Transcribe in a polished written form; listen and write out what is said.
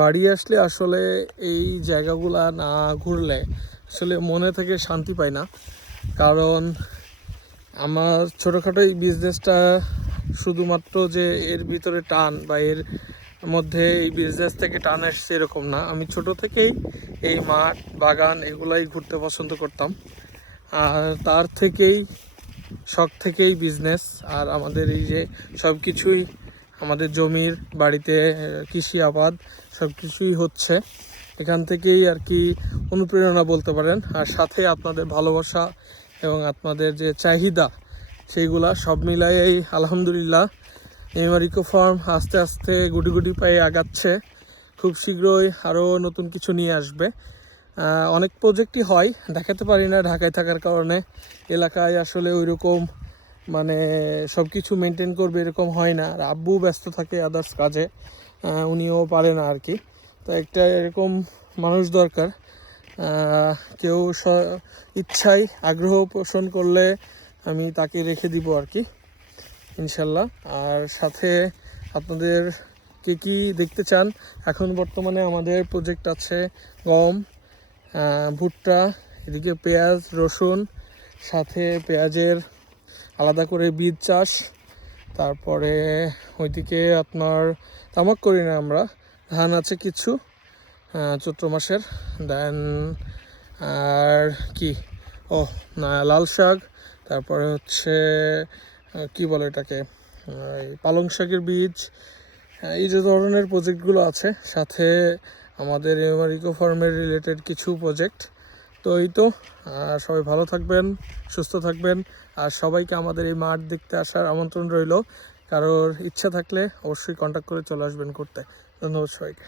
বাড়ি আসলে আসলে এই জায়গাগুলা না ঘুরলে আসলে মনে থেকে শান্তি পাই না। কারণ আমার ছোটোখাটো এই বিজনেসটা শুধুমাত্র যে এর ভিতরে টান বা এর মধ্যে এই বিজনেস থেকে টান আসছে এরকম না। আমি ছোট থেকেই এই মাঠ বাগান এগুলাই ঘুরতে পছন্দ করতাম, আর তার থেকেই শখ থেকেই বিজনেস। আর আমাদের এই যে সব কিছুই আমাদের জমির বাড়িতে কৃষি আবাদ সব কিছুই হচ্ছে এখান থেকেই আর কি অনুপ্রেরণা বলতে পারেন। আর সাথে আপনাদের ভালোবাসা এবং আপনাদের যে চাহিদা সেইগুলা সব মিলাইয়েই আলহামদুলিল্লাহ এমআর ইকো ফার্ম আস্তে আস্তে গুটি গুটি পায়ে আগাচ্ছে। খুব শীঘ্রই আরও নতুন কিছু নিয়ে আসবে। অনেক প্রজেক্টই হয়, দেখাতে পারি না ঢাকায় থাকার কারণে। এলাকায় আসলে ওইরকম মানে সব কিছু মেনটেন করবে এরকম হয় না, আর আব্বু ব্যস্ত থাকে আদার্স কাজে, উনিও পারে না আর কি। তো একটা এরকম মানুষ দরকার, কেউ ইচ্ছায় আগ্রহ পোষণ করলে আমি তাকে রেখে দিব আর কি ইনশাল্লাহ। আর সাথে আপনাদের কে কী দেখতে চান, এখন বর্তমানে আমাদের প্রজেক্ট আছে গম, ভুট্টা, এদিকে পেঁয়াজ রসুন, সাথে পেঁয়াজের আলাদা করে বীজ চাষ, তারপরে ওইদিকে আপনার তামাক করি না আমরা, ধান আছে কিছু চৈত্র মাসের, দেন আর কি না লাল শাক, তারপরে হচ্ছে কি বলে এটাকে পালং শাকের বীজ, এই যে ধরনের প্রজেক্টগুলো আছে। সাথে আমাদের এমআর ইকো ফার্মের রিলেটেড কিছু প্রজেক্ট। তো এই তো, সবাই ভালো থাকবেন, সুস্থ থাকবেন, আর সবাইকে আমাদের এই মাঠ দেখতে আসার আমন্ত্রণ রইল। কারোর ইচ্ছা থাকলে অবশ্যই কন্ট্যাক্ট করে চলে আসবেন করতে। ধন্যবাদ সবাইকে।